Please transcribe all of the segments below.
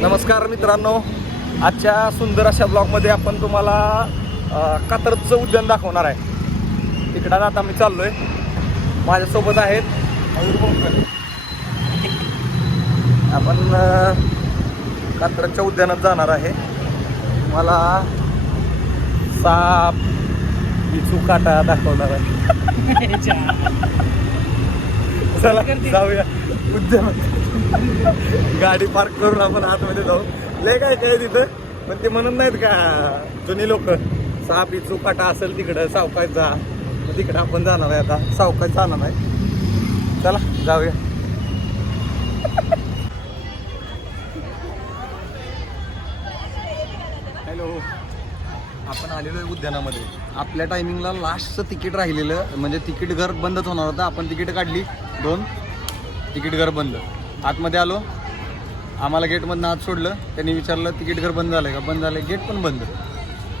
नमस्कार मित्रांनो, आजच्या सुंदर अशा ब्लॉगमध्ये आपण तुम्हाला कात्रजचं उद्यान दाखवणार आहे. तिकडं आता मी चाललोय. माझ्यासोबत आहेत मयूर बोंकर. आपण कात्रजच्या उद्यानात जाणार आहे. तुम्हाला साप बिचू काटा दाखवणार आहे. चला जाऊया उद्यानात. गाडी पार्क करून आपण आतमध्ये जाऊ. लय काय काय तिथं, पण ते म्हणत नाहीत का जुनी लोक, साप बिचू काटा असेल तिकडं सावकाश जा. मग तिकडं आपण जाणार आहे. आता सावकाश जाणार आहे. चला जाऊया. हॅलो, आपण आलेलो आहे उद्यानामध्ये. आपल्या टायमिंगला लास्टचं तिकीट राहिलेलं, म्हणजे तिकीट घर बंदच होणार होतं. आपण तिकीट काढली 2, तिकीट घर बंद. आतमध्ये आलो, आम्हाला गेटमधनं आत सोडलं. त्यांनी विचारलं तिकीट घर बंद झालं का? बंद झालं. गेट पण बंद.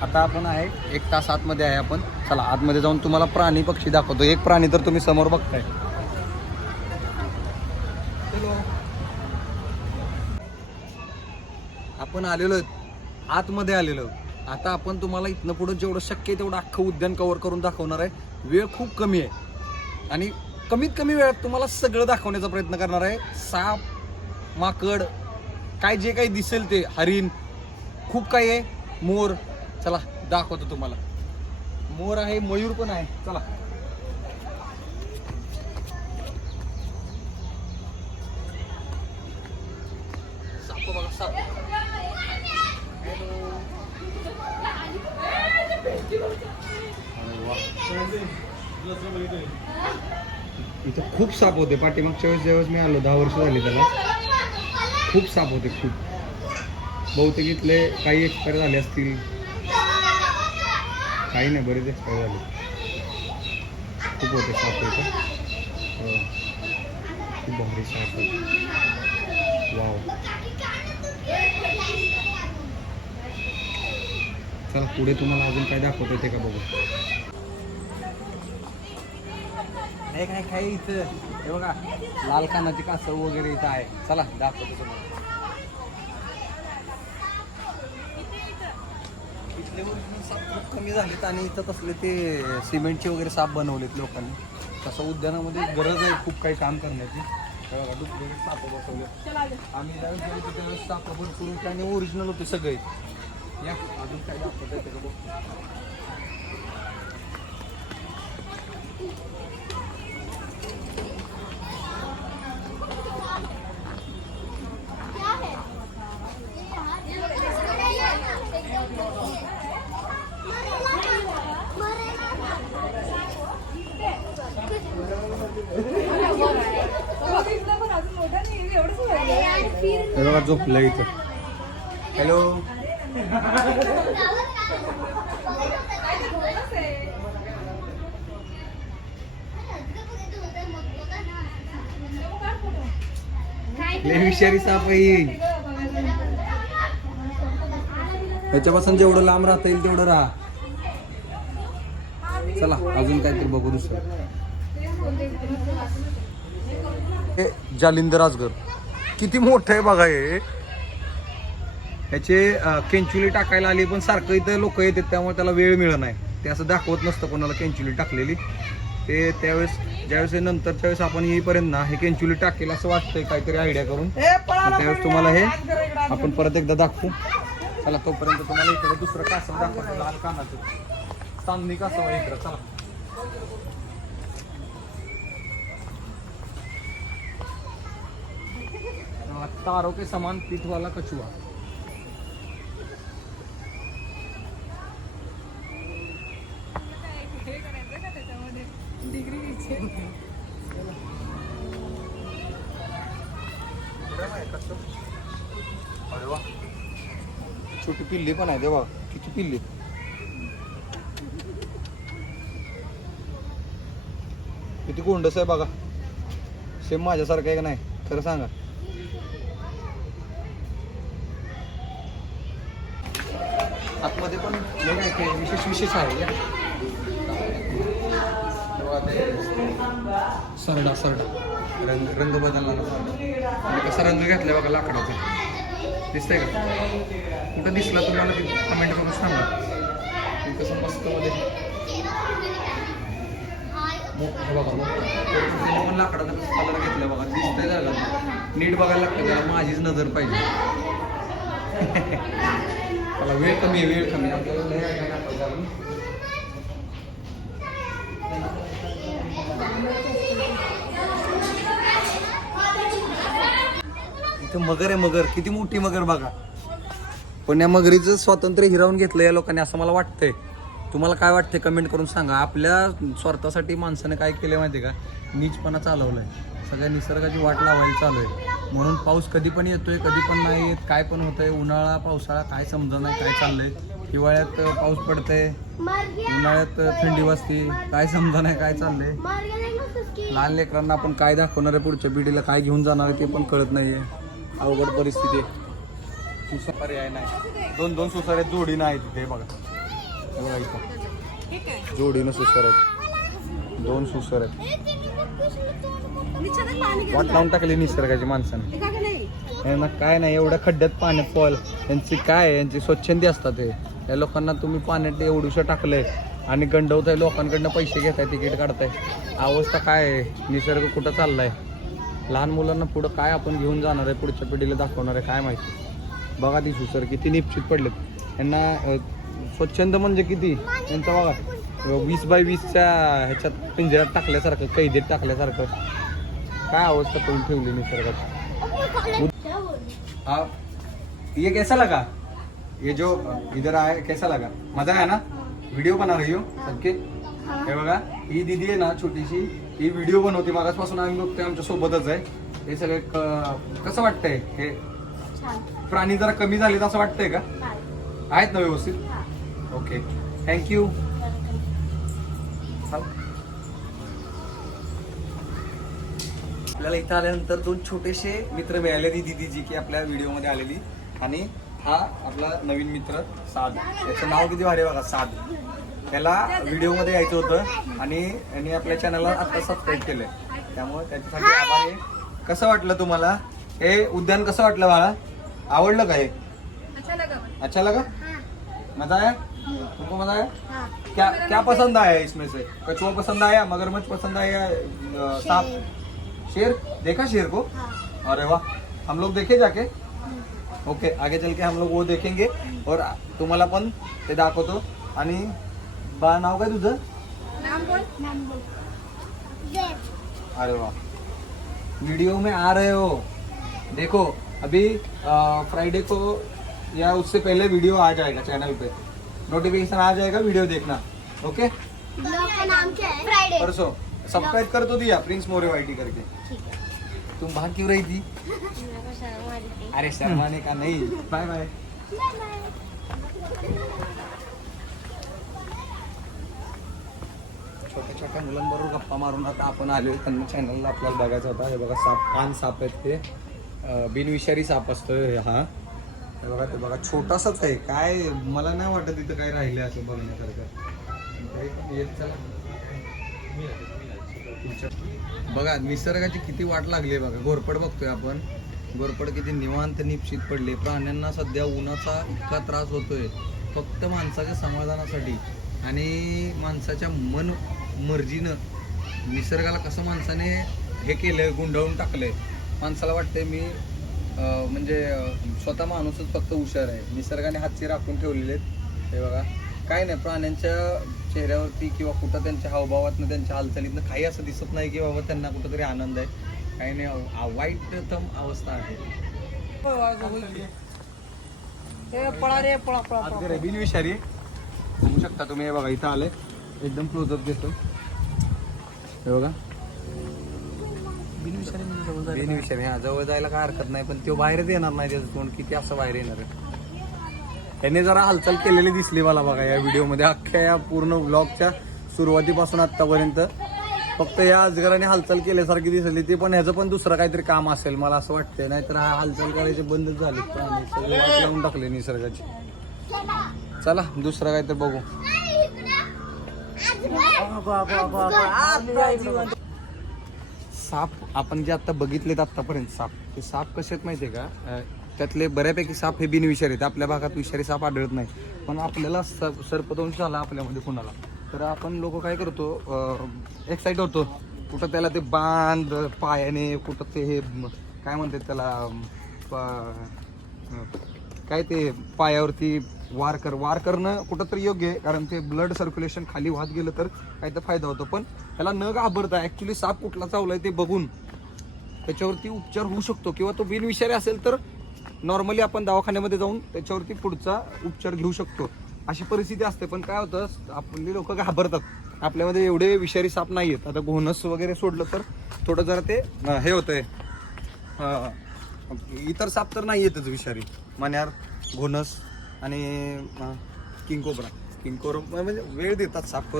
आता आपण आहे 1 तास आतमध्ये आहे आपण. चला आतमध्ये जाऊन तुम्हाला प्राणी पक्षी दाखवतो. एक प्राणी तर तुम्ही समोर बघताय. आपण आलेलो आतमध्ये आलेलो. आता आपण तुम्हाला इथनं पुढं जेवढं शक्य आहे तेवढं अख्खं उद्यान कव्हर करून दाखवणार आहे. वेळ खूप कमी आहे आणि कमीत कमी वेळात तुम्हाला सगळं दाखवण्याचा प्रयत्न करणार आहे. साप, माकड, काय जे काही दिसेल ते, हरिण, खूप काही आहे. मोर, चला दाखवतो तुम्हाला. मोर आहे, मयूर पण आहे. चला साप बघा, साप. इथं खूप साप होते. पाठीमागच्या वेळेस ज्यावेळेस मी आलो, 10 वर्ष झाली त्याला, खूप साप होते. खूप. बहुतेक इथले काही एक्सपायर झाले असतील, काही नाही, बरेच एक्सपायर झाले. खूप होते साप इथं. खूप भारी साप होते. वाव. चला पुढे तुम्हाला अजून काय दाखवतो ते का बघू. काय काय इथं हे बघा, लाल कानाची कासव वगैरे इथं आहे. चला दाखवतो तुम्हाला. इथले ओरिजिनल साप खूप कमी झालेत आणि इथं तसले ते सिमेंटचे वगैरे साप बनवलेत लोकांनी. तसं उद्यानामध्ये गरज आहे खूप काही काम करण्याची. बघा डुप्लिकेट साप बसवले. आम्ही त्यावेळेस साप भरपूर होते आणि ओरिजिनल होते सगळे. या अजून काय दाखवत आहे त्याला बघतो. बघा झोपलं इथं. हॅलो, विषारी साप येईल. त्याच्यापासून जेवढं लांब राहता येईल तेवढं राहा. चला अजून काहीतरी बघू दुसरं. हे जालिंदर अजगर किती मोठं आहे बघा. हे ह्याचे केंचुली टाकायला आली, पण सारखं इथं लोक येतात त्यामुळे त्याला वेळ मिळत नाही. ते असं दाखवत नसतं कोणाला केंचुली टाकलेली. ते त्यावेळेस ज्यावेळेस नंतरच्या वेळेस आपण येईपर्यंत ना हे केंचुली टाकेल असं वाटतंय काहीतरी आयडिया करून. त्यावेळेस तुम्हाला हे आपण परत एकदा दाखवू. चला तोपर्यंत तुम्हाला इकडे दुसरं कासव दाखवतो. लाल कानाचं चांदणी कासव आहे इकडं. चला तारों के समान पीठ वाला कछुआ. अरे वा, छोटी पिल्ली पण आहे. देवा किती पिल्ली. किती गोंडस आहे बघा. सेम माझ्यासारखं आहे का नाही खरं सांगा. आतमध्ये पण विशेष आहे. सरडा रंग बदलला. कसा रंग घेतलाय बघा लाकडाचा. दिसतंय का? कुठं दिसला तुम्हाला ते कमेंट करून सांगा. ते कसं मस्त मध्ये बघा पण लाकडाचा कलर घेतला बघा, दिसतंय झालं. नीट बघायला लागतं त्याला, माझीच नजर पाहिजे. त्याला वेळ कमी आहे, वेळ कमी आपल्याला लय आहे का आपल्याला. इथं मगर आहे, मगर. किती मोठी मगर बघा. पण या मगरीचं स्वातंत्र्य हिरावून घेतलं या लोकांनी असं मला वाटतंय. तुम्हाला काय वाटतंय कमेंट करून सांगा. आपल्या स्वार्थासाठी माणसाने काय केलं माहिती का, नीचपणा चालवलाय, सगळ्या निसर्गाची वाट लावायला चालू आहे. म्हणून पाऊस कधी पण येतोय, कधी पण नाही येत, काय पण होतंय. उन्हाळा पावसाळा काय समजा नाही काय चाललंय. हिवाळ्यात पाऊस पडतंय, उन्हाळ्यात थंडी वाजते, काय समजा नाही काय चाललंय. लहान लेकरांना आपण काय दाखवणार आहे, पुढच्या पिढीला काय घेऊन जाणार आहे ते पण कळत नाहीये. अवघड परिस्थिती आहे. पर्याय नाही. दोन सुसार आहेत, जोडी नाही तिथे बघा. बघा इथं जोडीनं सुसार आहेत, 2 सुसार आहेत. वाट लावून टाकली निसर्गाची माणसाने. ना काय नाही, एवढ्या खड्ड्यात पाण्यात पॉल यांची काय, यांची स्वच्छंदी असतात हे. या लोकांना तुम्ही पाण्यात एवढूशा टाकलंय आणि गंडवताय, लोकांकडनं पैसे घेताय, तिकीट काढताय. अवस्था काय आहे, निसर्ग कुठं चाललाय. लहान मुलांना पुढं काय आपण घेऊन जाणार आहे, पुढच्या पिढीला दाखवणार आहे काय माहिती. बघा ती सुसर किती निश्चित पडलेत. यांना स्वच्छंद म्हणजे किती, त्यांचा बघा 20 बाय 20च्या ह्याच्यात पिंजऱ्यात टाकल्यासारखं, कैदेत टाकल्यासारखं. काय अवस्था करून ठेवली निसर्गाची. हाँ, ये कैसा लगा, ये जो इधर आया कैसा लगा, मजा आया ना. व्हिडिओ बना रही हो सबके. हे बघा ही दीदी आहे ना छोटीशी, ही व्हिडिओ बनवते मागासपासून. आम्ही बघतोय आमच्या सोबतच आहे. हे सगळे कसं वाटतंय, हे प्राणी जरा कमी झालेत असं वाटतंय का, आहेत ना व्यवस्थित. Okay, thank you. आपल्याला इथं आल्यानंतर 2 छोटेसे मित्र मिळाले, ती दीदीजी की आपल्या व्हिडिओमध्ये आलेली. आणि हा आपला नवीन मित्र साद. याचं नाव किती भारी बघा, साद. त्याला व्हिडिओमध्ये यायचं होतं आणि यांनी आपल्या चॅनलला आता सबस्क्राईब केलंय, त्यामुळे त्याच्यासाठी आभार आहे. कसं वाटलं तुम्हाला हे उद्यान, कसं वाटलं बाळा, आवडलं का हे? अच्छा लगा, मजा आया तुमको, मजा आया. क्या क्या पसंद आया इसमें से, कछुआ पसंद आया, मगरमच्छ पसंद आया, सांप, शेर देखा शेर को. अरे वाह, हम लोग देखे जाके. ओके, आगे चल के हम लोग वो देखेंगे और तुम्हाला पण ते दाखवतो. आणि बा नाव काय तुझं, नाम बोल. अरे वाह, वीडियो में आ रहे हो, देखो अभी फ्राइडे को या उससे पहले वीडियो आ जाएगा चैनल पे, नोटिफिकेशन आ जाएगा, वीडियो देखना. ओके, ब्लॉग का नाम क्या है, फ्राइडे. परसों सब्सक्राइब कर तो दिया, प्रिंस मोरे वाईटी करके. तुम भाग क्यों रही थी. अरे शर्माने का नहीं. Bye bye. छोट्या छोट्या मुलांबरोबर गप्पा मारून आता आपण आलो. त्यांना चॅनलला आपल्याला बघायचा होता. हे बघा साप, कान साप आहेत ते, बिनविषारी साप असतो हा. हे बघा, ते बघा छोटासाच आहे. काय मला नाही वाटत इथं काय राहिले असं बघण्यासारखं. बघा निसर्गाची किती वाट लागली आहे बघा. घोरपड बघतोय आपण, घोरपड किती निवांत निपशीत पडले. प्राण्यांना सध्या उन्हाचा इतका त्रास होतोय फक्त माणसाच्या समाधानासाठी आणि माणसाच्या मन मर्जीनं. निसर्गाला कसं माणसाने हे केलं, गुंडाळून टाकलंय. माणसाला वाटतंय मी म्हणजे स्वतः माणूसच फक्त हुशार आहे. निसर्गाने हातचे राखून ठेवलेले आहेत. हे बघा काय नाही, प्राण्यांच्या चेहऱ्यावरती किंवा कुठं त्यांच्या हावभावातनं, त्यांच्या हालचालीतनं काही असं दिसत नाही की बाबा त्यांना कुठंतरी आनंद आहे. काही नाही, वाईटतम अवस्था आहे. बिनविषारी बघू शकता तुम्ही. हे बघा इथं आले, एकदम क्लोजअप घेतो. हे बघा बिनविषारी. हा, जवळ जायला काय हरकत नाही, पण तो बाहेरच येणार नाही. त्याचं तोंड किती असं बाहेर येणार आहे. त्यांनी जरा हालचाल केलेली दिसली मला बघा या व्हिडिओमध्ये. अख्ख्या या पूर्ण व्लॉगच्या सुरुवातीपासून आत्तापर्यंत फक्त या अजगराने हालचाल केल्यासारखी दिसली. ते पण ह्याचं पण दुसरं काहीतरी काम असेल मला असं वाटतंय. नाहीतर हा हालचाल करायचे बंदच झाले, सगळे वाट लावून टाकले निसर्गाची. चला दुसरं काहीतरी बघू. साप आपण जे आता बघितलेत आतापर्यंत, साप ते साप कसे आहेत माहितीये का, त्यातले बऱ्यापैकी साप हे बिनविषारी आहेत. आपल्या भागात विषारी साप आढळत नाही, पण आपल्याला सर्पदंश झाला आपल्यामध्ये कुणाला तर आपण लोक काय करतो, एक्साईट होतो, कुठं त्याला ते बांध पायाने, कुठं ते हे काय म्हणतात त्याला काय ते पायावरती वार करणं कुठंतरी योग्य आहे, कारण ते ब्लड सर्क्युलेशन खाली वाहत गेलं तर काही तर फायदा होतो. पण त्याला न घाबरता ॲक्च्युली साप कुठला चावलाय ते बघून त्याच्यावरती उपचार होऊ शकतो, किंवा तो बिनविषारी असेल तर नॉर्मली आपण दवाखान्यामध्ये जाऊन त्याच्यावरती पुढचा उपचार घेऊ शकतो, अशी परिस्थिती असते. पण काय होतं, आपली लोक घाबरतात, आपल्यामध्ये एवढे विषारी साप नाही आहेत. आता घोणस वगैरे सोडलं तर थोडं जरा ते हे होतंय, इतर साप तर नाही येतच विषारी, मण्यार, घोणस आणि किंगकोब्रा म्हणजे वेळ देतात साप,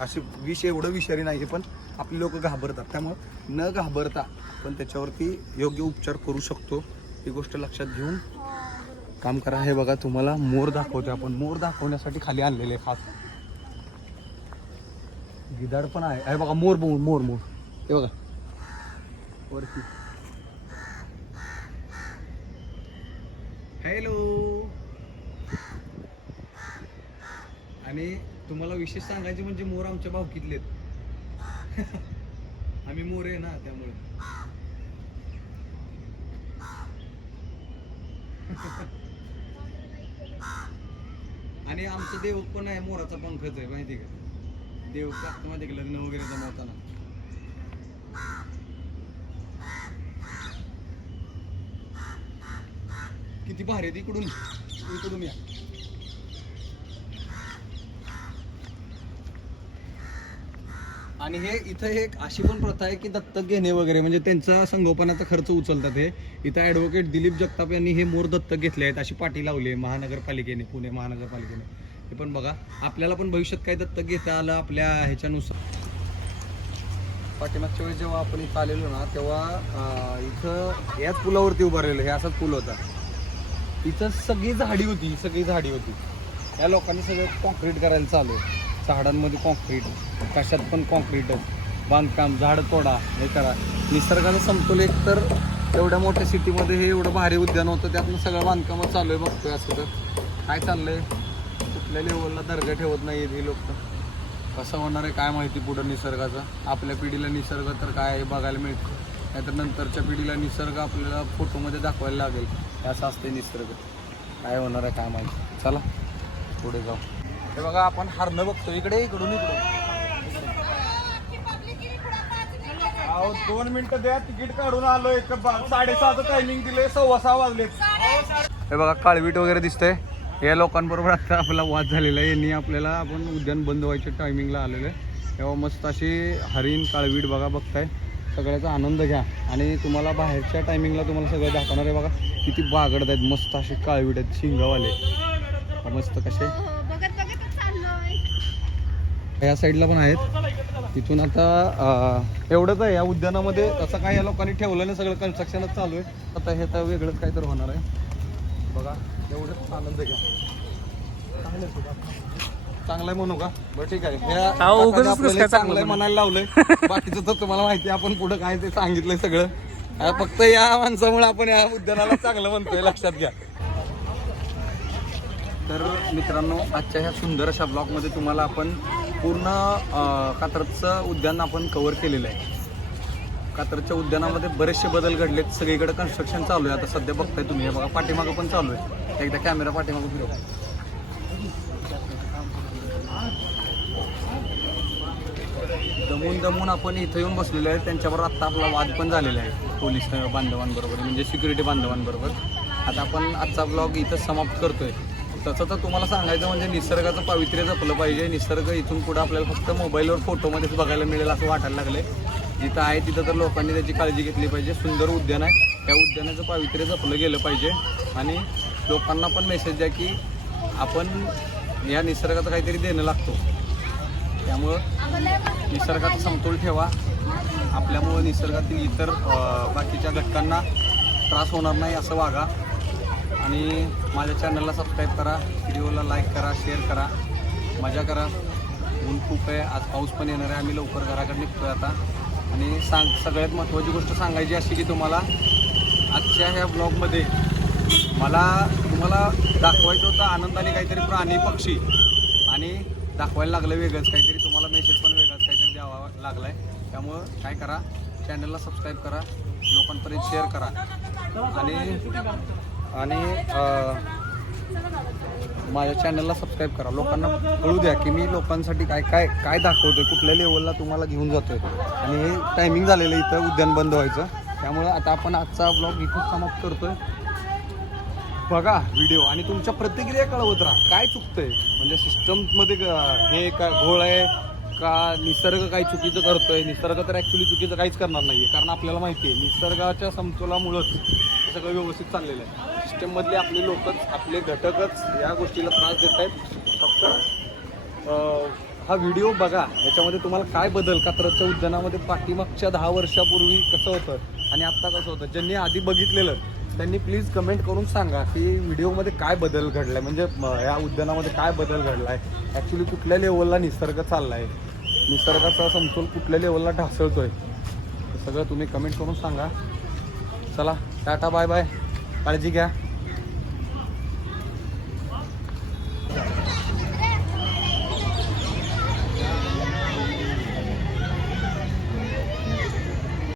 असे विष एवढं विषारी नाही आहे, पण आपली लोक घाबरतात. त्यामुळं न घाबरता पण त्याच्यावरती योग्य उपचार करू शकतो, ही गोष्ट लक्षात घेऊन काम करा. हे बघा तुम्हाला मोर दाखवते, आपण मोर दाखवण्यासाठी खाली आणलेले खास. गिधाड पण आहे, हे बघा मोर मोर मोर हे बघा वरती. हॅलो. आणि तुम्हाला विशेष सांगायचे म्हणजे मोर आमच्या भावकीतलेत. आम्ही मोर आहे ना, त्यामुळे. आणि आमचं देवक पण आहे, मोराचा पंखच आहे, माहिती का? देवक असतं माहिती का, लग्न वगैरे जमवताना. किती भारी आहे, इकडून या. आणि हे इथं एक अशी पण प्रथा आहे की दत्तक घेणे वगैरे, म्हणजे त्यांचा संगोपनाचा खर्च उचलतात. हे इथं ॲडव्होकेट दिलीप जगताप यांनी हे मोर दत्तक घेतले आहेत, अशी पाटी लावली आहे महानगरपालिकेने, पुणे महानगरपालिकेने. हे पण बघा, आपल्याला पण भविष्यात काही दत्तक घेता आलं आपल्या ह्याच्यानुसार. पाठीमागच्या वेळेस जेव्हा आपण इथं आलेलो ना, तेव्हा इथं याच पुलावरती उभारलेलं, हे असाच पूल होता. इथं सगळी झाडी होती. या लोकांनी सगळं कॉन्क्रीट करायला चालू आहे. झाडांमध्ये कॉन्क्रीट, कशात पण कॉन्क्रीट, बांधकाम, झाड तोडा, हे करा. निसर्गाचा समतोल एक तर एवढ्या मोठ्या सिटीमध्ये हे एवढं भारी उद्यान होतं, त्यातनं सगळं बांधकामच चालू आहे. बघतोय असं तर काय चाललंय, कुठल्या लेवलला दर्जा ठेवत नाही ही लोक. कसं होणार आहे काय माहिती पुढं निसर्गाचं. आपल्या पिढीला निसर्ग तर काय बघायला मिळतं, नाहीतर नंतरच्या पिढीला निसर्ग आपल्याला फोटोमध्ये दाखवायला लागेल. असं असते निसर्ग, काय होणार आहे काय माहिती. चला पुढे जाऊ. हे बघा आपण हरणं बघतो, इकडून 2 मिनिटं द्या, तिकीट काढून आलोय. 6:30 टायमिंग दिले, 6:15 वाजले. हे बघा काळवीट वगैरे दिसतंय. या लोकांबरोबर आता आपला वाद झालेला आहे. यांनी आपल्याला, आपण उद्यान बंद व्हायच्या टायमिंगला आलेलं आहे, तेव्हा मस्त अशी हरिण काळवीट बघताय. सगळ्याचा आनंद घ्या. आणि तुम्हाला बाहेरच्या टायमिंगला तुम्हाला सगळं दाखवणार आहे. बघा किती बागडत आहेत, मस्त असे काळवीट आहेत, शिंगावाले मस्त कसे. या साईडला पण आहेत. तिथून आता एवढंच आहे या उद्यानामध्ये, तसं काय या लोकांनी ठेवलं नाही, सगळं कन्स्ट्रक्शनच चालू आहे. आता हे तर वेगळंच काहीतरी होणार आहे. बघा एवढंच आनंद घ्या. चांगलं आहे म्हणू का? बरं ठीक आहे. चांगलं म्हणायला लावलंय, बाकीचं तर तुम्हाला माहिती आहे, आपण पुढं काय ते सांगितलंय सगळं. फक्त या माणसामुळे आपण या उद्यानाला चांगलं म्हणतोय, लक्षात घ्या. तर मित्रांनो, आजच्या ह्या सुंदर अशा ब्लॉगमध्ये तुम्हाला आपण पूर्ण कात्रजचं उद्यान आपण कव्हर केलेलं आहे. कात्रजच्या उद्यानामध्ये बरेचसे बदल घडलेत, सगळीकडे कन्स्ट्रक्शन चालू आहे. आता सध्या बघताय तुम्ही, हे बघा पाठीमागं पण चालू आहे. एकदा कॅमेरा पाठीमागं फिरव. दमून आपण इथं येऊन बसलेलो आहे. त्यांच्याबरोबर आत्ता आपला वाद पण झालेला आहे पोलीस बांधवांबरोबर, म्हणजे सिक्युरिटी बांधवांबरोबर. आता आपण आजचा ब्लॉग इथं समाप्त करतोय. तसं तर तुम्हाला सांगायचं म्हणजे निसर्गाचं पावित्र्य जपलं पाहिजे. निसर्ग इथून पुढे आपल्याला फक्त मोबाईलवर फोटोमध्येच बघायला मिळेल असं वाटायला लागलं आहे. जिथं आहे तिथं तर लोकांनी त्याची काळजी घेतली पाहिजे. सुंदर उद्यान आहे, त्या उद्यानाचं पावित्र्य जपलं गेलं पाहिजे. आणि लोकांना पण मेसेज द्या की आपण या निसर्गाचं काहीतरी देणं लागतो. त्यामुळं निसर्गाचा समतोल ठेवा. आपल्यामुळं निसर्गातील इतर बाकीच्या घटकांना त्रास होणार नाही असं वागा. आणि माझ्या चॅनलला सबस्क्राईब करा, व्हिडिओला लाईक करा, शेअर करा, मजा करा. ऊन खूप आहे, आज पाऊस पण येणार आहे. आम्ही लवकर घराकडे निघतोय आता. आणि सगळ्यात महत्त्वाची गोष्ट सांगायची अशी की तुम्हाला आजच्या ह्या ब्लॉगमध्ये मला तुम्हाला दाखवायचं होतं आनंदाने काहीतरी प्राणी पक्षी आणि दाखवायला लागलं वेगळंच काहीतरी, तुम्हाला मेसेज पण वेगळंच काहीतरी द्यावा लागलाय. त्यामुळं काय करा, चॅनलला सबस्क्राईब करा, लोकांपर्यंत शेअर करा आणि माझ्या चॅनलला सबस्क्राईब करा. लोकांना कळू द्या की मी लोकांसाठी काय काय काय दाखवतोय, कुठल्या लेवलला तुम्हाला घेऊन जातोय. आणि हे टायमिंग झालेलं इथं उद्यान बंद व्हायचं, त्यामुळे आता आपण आजचा ब्लॉग इथून समाप्त करतोय. बघा व्हिडिओ आणि तुमच्या प्रतिक्रिया कळवत राहा, काय चुकतंय म्हणजे सिस्टममध्ये हे का घोळ आहे का निसर्ग काही चुकीचं करतोय. निसर्ग तर ॲक्च्युली चुकीचं काहीच करणार नाही आहे, कारण आपल्याला माहिती आहे निसर्गाच्या समतोलामुळंच हे सगळं व्यवस्थित चाललेलं आहे. सिस्टममधले आपले लोकच, आपले घटकच या गोष्टीला त्रास देत आहेत. फक्त हा व्हिडिओ बघा, याच्यामध्ये तुम्हाला काय बदल कात्रजच्या उद्यानामध्ये पाठीमागच्या 10 वर्षापूर्वी कसं होतं आणि आत्ता कसं होतं. ज्यांनी आधी बघितलेलं त्यांनी प्लीज कमेंट करून सांगा की व्हिडिओमध्ये काय बदल घडला आहे, म्हणजे या उद्यानामध्ये काय बदल घडला आहे, ॲक्च्युली कुठल्या लेवलला निसर्ग चालला आहे, निसर्गाचा समतोल कुठल्या लेवलला ढासळतोय, हे सगळं तुम्ही कमेंट करून सांगा. चला टाटा बाय बाय, काळजी घ्या.